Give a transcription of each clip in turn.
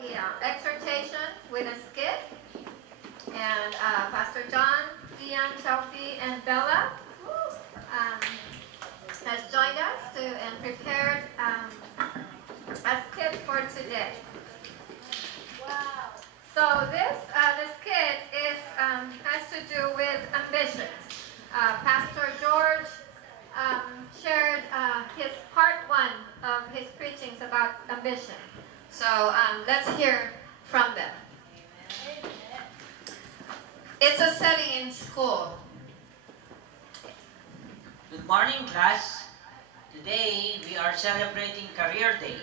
the exhortation with a skit. And Pastor John, Dion, Chelsea, and Bella um, has joined us and prepared a skit for today. Wow. So the skit has to do with ambitions. Pastor George shared his part one of his preachings about ambition. So let's hear from them. It's a setting in school. Good morning, class. Today, we are celebrating Career Day.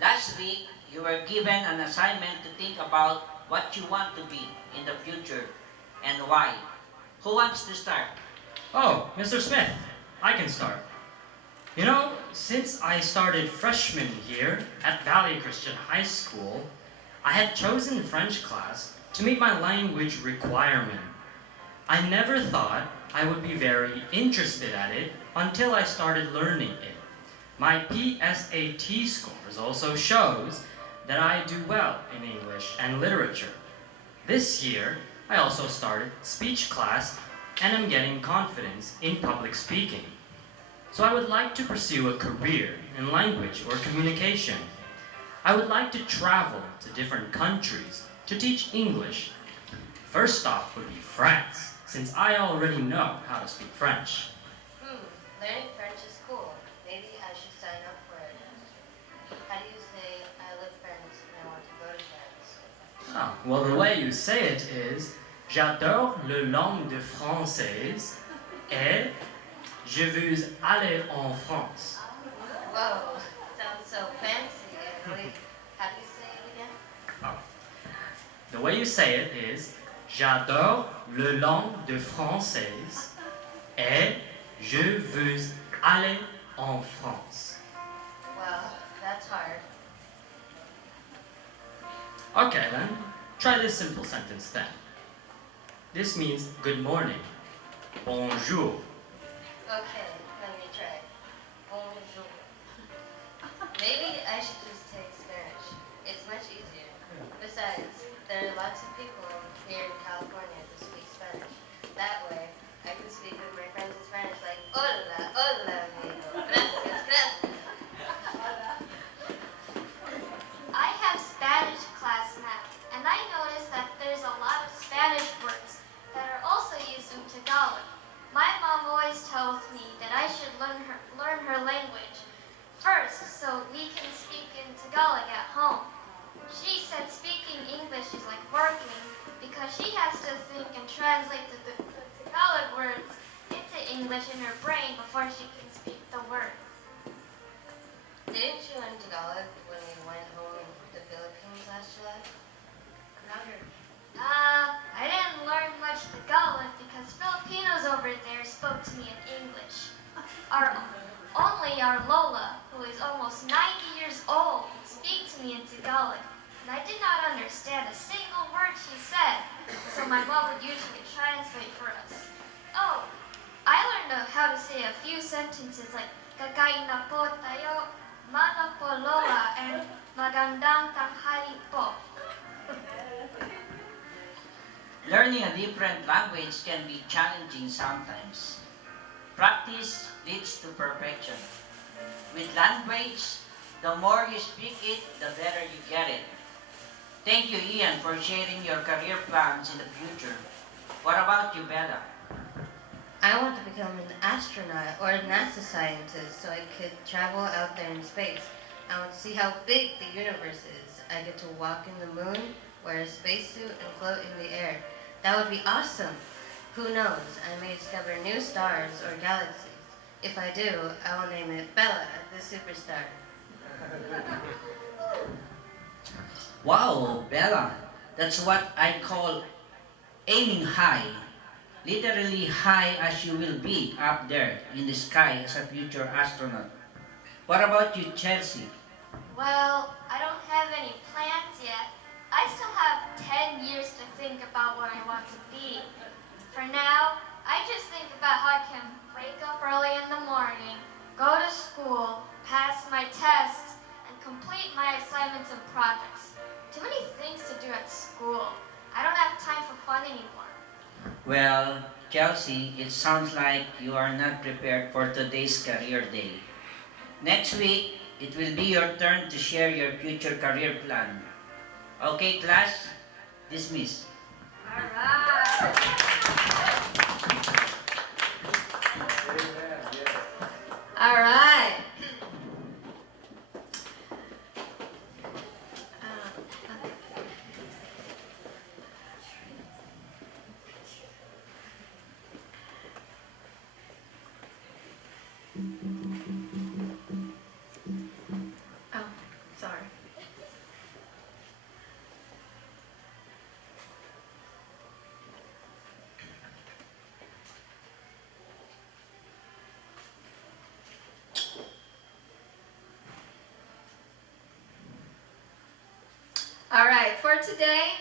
Last week, you were given an assignment to think about what you want to be in the future and why. Who wants to start? Oh, Mr. Smith, I can start. You know, since I started freshman here at Valley Christian High School, I had chosen French class to meet my language requirement. I never thought I would be very interested at it until I started learning it. My PSAT scores also shows that I do well in English and literature. This year, I also started speech class and am getting confidence in public speaking. So I would like to pursue a career in language or communication. I would like to travel to different countries to teach English. First stop would be France, since I already know how to speak French. Learning French is cool. Maybe I should sign up for it. How do you say I love France and I want to go to France? Ah, well, the way you say it is J'adore le langue de française et je veux aller en France. Whoa, sounds so fancy. Wait, how do you say it again? Oh. The way you say it is J'adore le langue de française et je veux aller en France. Well, that's hard. Okay then, try this simple sentence then. This means good morning. Bonjour. Okay, let me try. Bonjour. Maybe I should just take Spanish. It's much easier. Besides, there are lots of people here in California who speak Spanish. That way, I can speak with my friends in Spanish like, hola, hola, amigo. Gracias, gracias. I have Spanish class now, and I noticed that there's a lot of Spanish words that are also used in Tagalog. My mom always tells me that I should learn her language first so we can speak in Tagalog at home. She said speaking English is like working because she has to think and translate the Tagalog words into English in her brain before she can speak the words. Didn't you learn Tagalog when you went home in the Philippines last July? I didn't learn much Tagalog because Filipinos over there spoke to me in English. Only our Lola, who is almost 90 years old, would speak to me in Tagalog, and I did not understand a single word she said, so my mom would usually translate for us. Oh, I learned how to say a few sentences like kakain na po tayo, mana po Lola, and magandang tanghali po. Learning a different language can be challenging sometimes. Practice leads to perfection. With language, the more you speak it, the better you get it. Thank you, Ian, for sharing your career plans in the future. What about you, Bella? I want to become an astronaut or a NASA scientist so I could travel out there in space. I want to see how big the universe is. I get to walk in the moon, wear a spacesuit, and float in the air. That would be awesome. Who knows? I may discover new stars or galaxies. If I do, I will name it Bella, the superstar. Wow, Bella, that's what I call aiming high. Literally high as you will be up there in the sky as a future astronaut. What about you, Chelsea? Well, I don't have any plans yet. I still have 10 years to think about what I want to be. For now, I just think about how I can wake up early in the morning, go to school, pass my tests, and complete my assignments and projects. Too many things to do at school. I don't have time for fun anymore. Well, Chelsea, it sounds like you are not prepared for today's career day. Next week, it will be your turn to share your future career plan. Okay, class? Dismiss. All right. All right. Oh, sorry. All right, for today,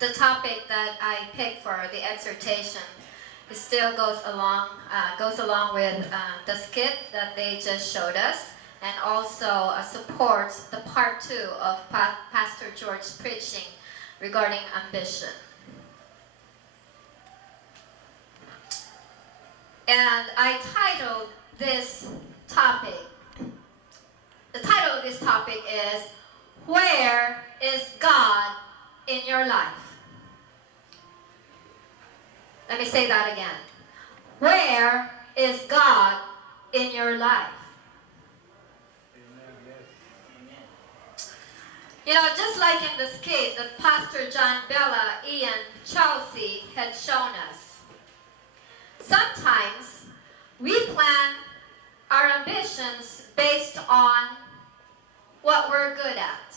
the topic that I picked for the exhortation, it still goes along with the skit that they just showed us, and also supports the part 2 of Pastor George's preaching regarding ambition. And I titled this topic, the title of this topic is, Where is God in Your Life? Let me say that again. Where is God in your life? You know, just like in the skit that Pastor John, Bella, Ian, Chelsea had shown us, sometimes we plan our ambitions based on what we're good at.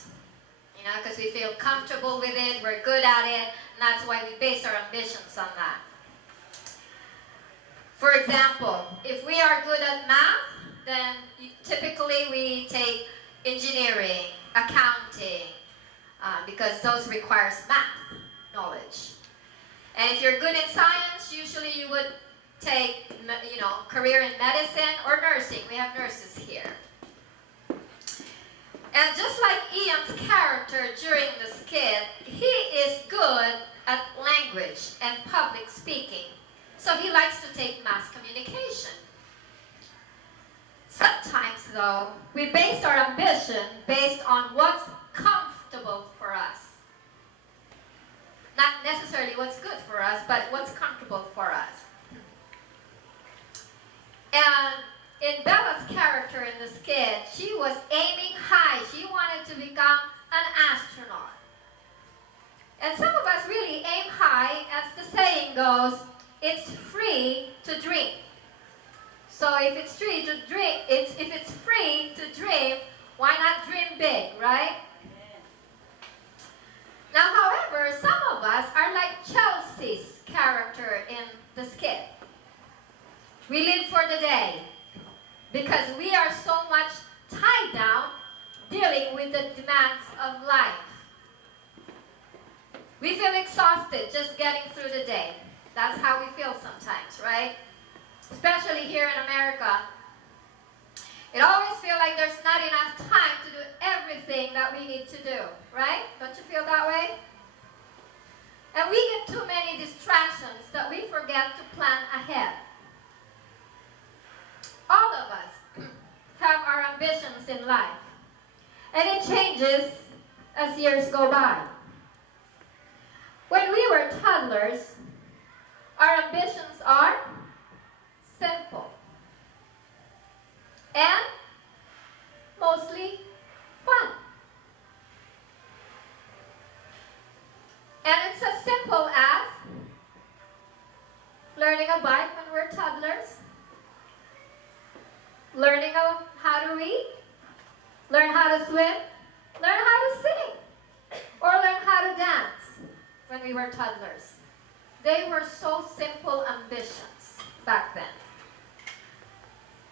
You know, because we feel comfortable with it, we're good at it, and that's why we base our ambitions on that. For example, if we are good at math, then typically we take engineering, accounting, because those requires math knowledge. And if you're good in science, usually you would take, you know, career in medicine or nursing. We have nurses here. And just like Ian's character during the skit, he is good at language and public speaking. So he likes to take mass communication. Sometimes, though, we base our ambition based on what's comfortable for us. Not necessarily what's good for us, but what's comfortable for us. And in Bella's character in the skit, she was aiming high. She wanted to become an astronaut. And some of us really aim high, as the saying goes, it's free to dream. So if it's free to dream, if it's free to dream, why not dream big, right? Now, however, some of us are like Chelsea's character in the skit. We live for the day because we are so much tied down dealing with the demands of life. We feel exhausted just getting through the day. That's how we feel sometimes, right? Especially here in America. It always feels like there's not enough time to do everything that we need to do, right? Don't you feel that way? And we get too many distractions that we forget to plan ahead. All of us have our ambitions in life. And it changes as years go by. When we were toddlers, our ambitions are simple and mostly fun. And it's as simple as learning a bike when we're toddlers, learning how to read, learn how to swim, learn how to sing, or learn how to dance when we were toddlers. They were so simple ambitions back then.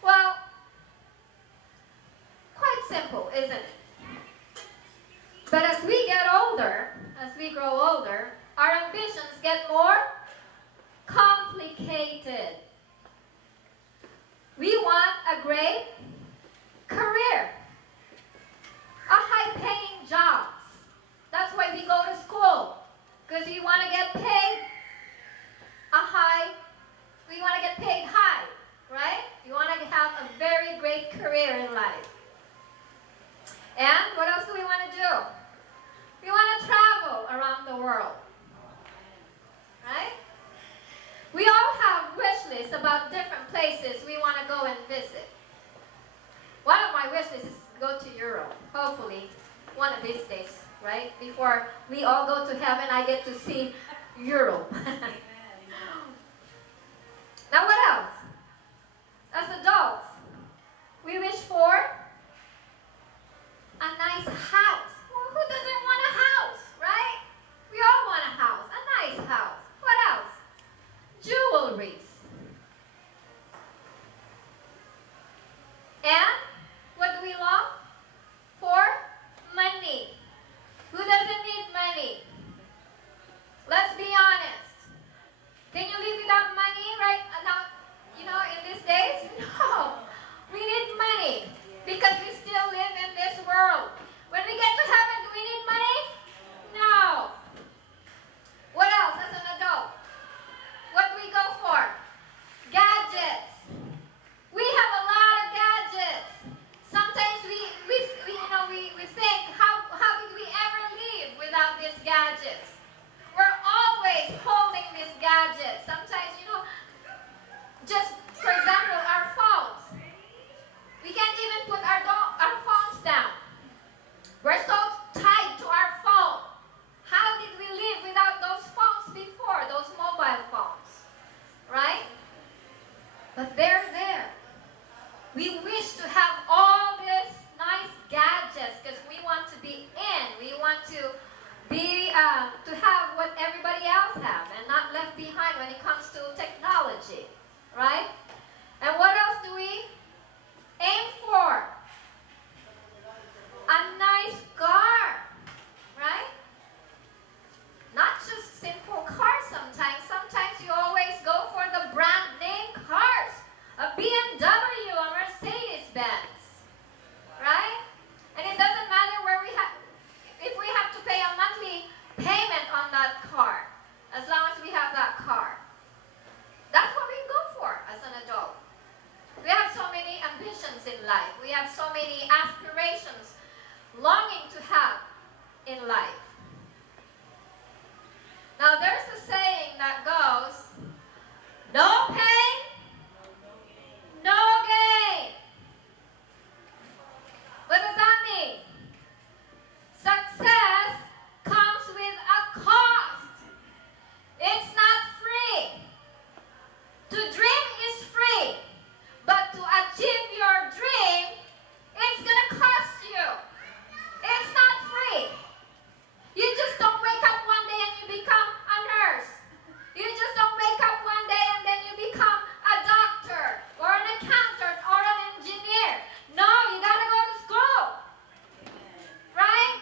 Well, quite simple, isn't it? But as we get older, as we grow older, our ambitions get more complicated. great career, a high-paying job. That's why we go to school, because we want to get paid we want to get paid high, right? We want to have a very great career in life. And what else do we want to do? We want to travel around the world, right? We all have wish lists about different places we want to go and visit. One of my wish lists is to go to Europe, hopefully, one of these days, right? Before we all go to heaven, I get to see Europe. Now what else? As adults, we wish for a nice house. Well, who doesn't want a house, right? We all want a house, a nice house. What else? Jewelries. And what do we long for? Money. Who doesn't need money? Let's be honest. Can you live without money right now, in these days? No. We need money because we still live in this world. When we get to heaven, do we need money? No. What else as an adult? What do we go for? Gadgets. We have a lot of gadgets. Sometimes we think, how did we ever live without these gadgets? We're always holding these gadgets. Sometimes, just for example, our phones. We can't even put our phones down. We're so tied to our phone. How did we live without those phones before, those mobile phones? Right? But they're there. We wish to have all these nice gadgets because we want to be in. We want to have what everybody else has and not left behind when it comes to technology. Right? And what else do we aim for? A nice car. Right? Not just simple cars sometimes. Sometimes you always go for the brand name cars. A BMW, a Mercedes-Benz. Right? And it doesn't matter if we have to pay a monthly payment on that car, as long as we have that car. That's what we go for as an adult. We have so many ambitions in life. We have so many aspirations, longing to have in life. Now there's a saying that goes, no pain, no gain. What does that mean? Success comes with a cost. It's not free. To dream is free, but to achieve your dream, it's going to cost you. It's not free. You just don't wake up one day and you become a nurse. You just don't wake up one day and then you become a doctor or an accountant or an engineer. No, you got to go to school. Right?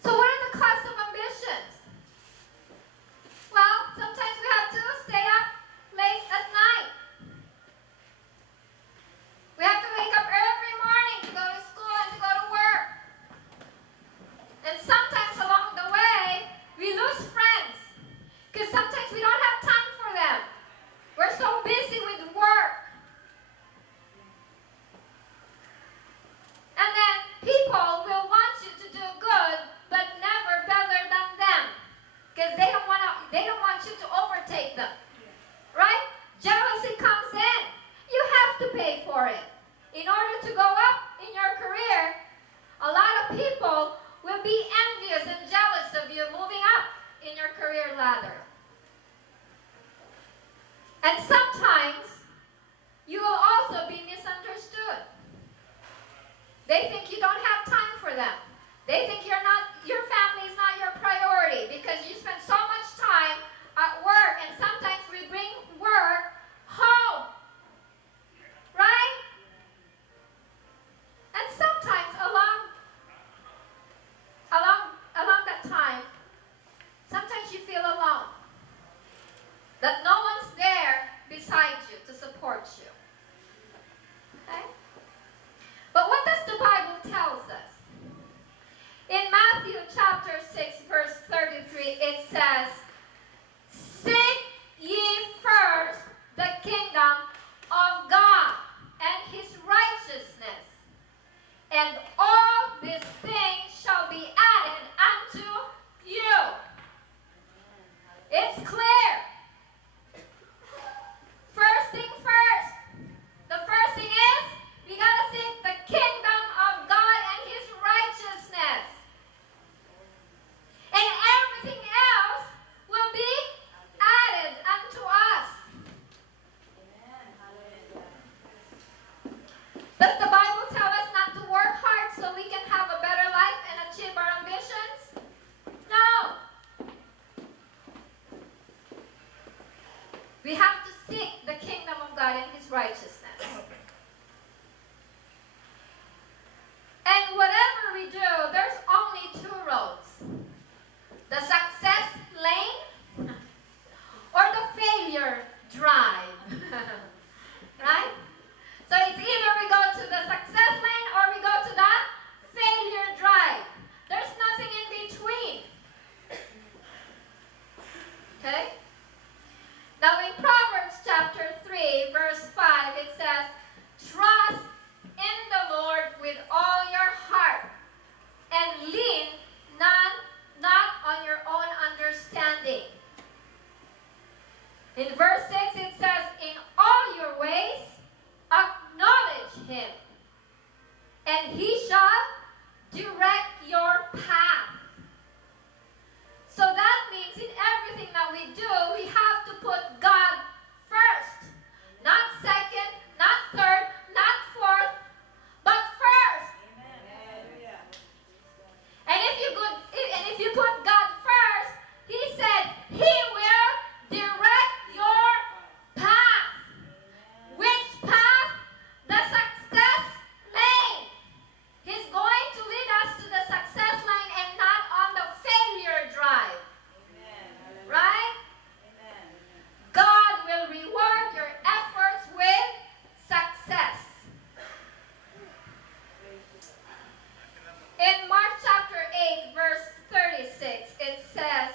So what are the costs of ambitions? Well, sometimes we have to stay up late at night. We have to wake up every morning to go to school and to go to work. And sometimes along the way, we lose friends because sometimes we don't have time for them. We're so busy with work. And then people will want you to do good, but never better than them, because they don't want you to overtake them. Right? Jealousy comes in. You have to pay for it. In order to go up in your career, a lot of people will be envious and jealous of you moving up in your career ladder. And sometimes you will also be misunderstood. They think you don't have time for them. They think your family is not your priority because you spend so much time at work, and sometimes we bring work home. Right? And sometimes along that time, sometimes you feel alone. chapter 6, verse 33, it says, "Seek ye first the kingdom of God and his righteousness, and all these things shall be added unto you." It's clear. First thing first. The first thing is, we gotta seek the kingdom of God and his righteousness. And everything else will be added unto us. Does the Bible tell us not to work hard so we can have a better life and achieve our ambitions? No. We have to seek the kingdom of God and his righteousness. And whatever we do, there's only two roads. The success lane or the failure drive. Right? So it's either we go to the success lane or we go to the failure drive. There's nothing in between. Okay? Now in Proverbs chapter 3, verse 5, it says, "Trust in the Lord with all your heart, and lean not on your own understanding." In verse 6, it says, "In all your ways acknowledge him, and he shall direct your path." So that means in everything that we do, we have to put God first. Not second, not third, not fourth, but first. Amen. And if you put God first, he said he will direct your path. Which path? The success lane. He's going to lead us to the success lane and not on the failure drive. Amen. Right? Amen. God will reward your efforts with success. In Mark chapter 8, verse 36, it says,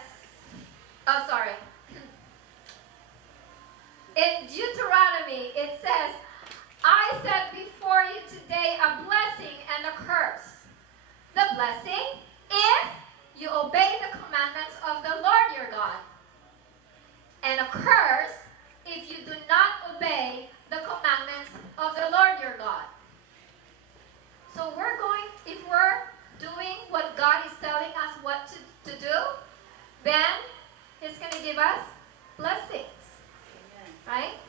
in Deuteronomy, it says, "I set before you today a blessing and a curse. The blessing, if you obey the commandments of the Lord your God. And a curse, if you do not obey the commandments of the Lord your God." So if we're doing what God is telling us what to do, then he's going to give us blessings. Right?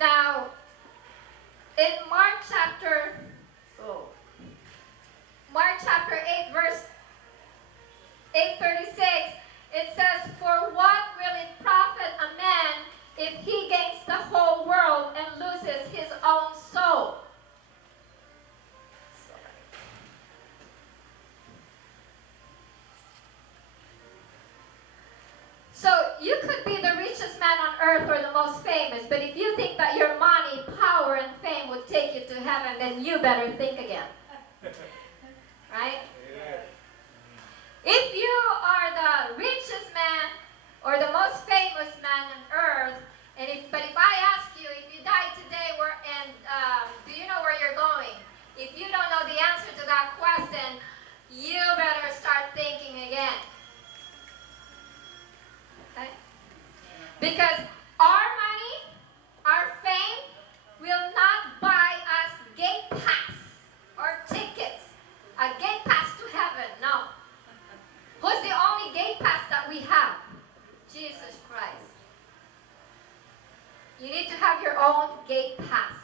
Now, in Mark chapter 8, verse 8:36, it says, "For what will it profit a man if he gains the whole world and loses his own soul?" So you could be the richest man on earth or the most famous, but if you think that your money, power, and fame would take you to heaven, then you better think again. Right? Yeah. If you are the richest man or the most famous man on earth, but if I ask you, if you die today, do you know where you're going? If you don't know the answer to that question, you better start thinking again. Okay? Because our money, our fame, will not buy us gate pass or tickets. A gate pass to heaven, no. Who's the only gate pass that we have? Jesus Christ. You need to have your own gate pass.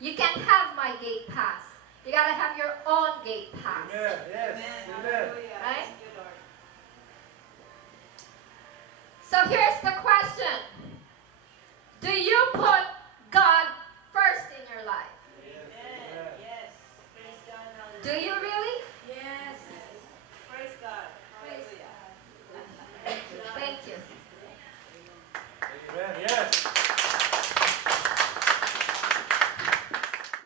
You can't have my gate pass. You got to have your own gate pass. Amen. Yes. Amen. Right? So here's the question. Do you put God first in your life? Yes. Do you really?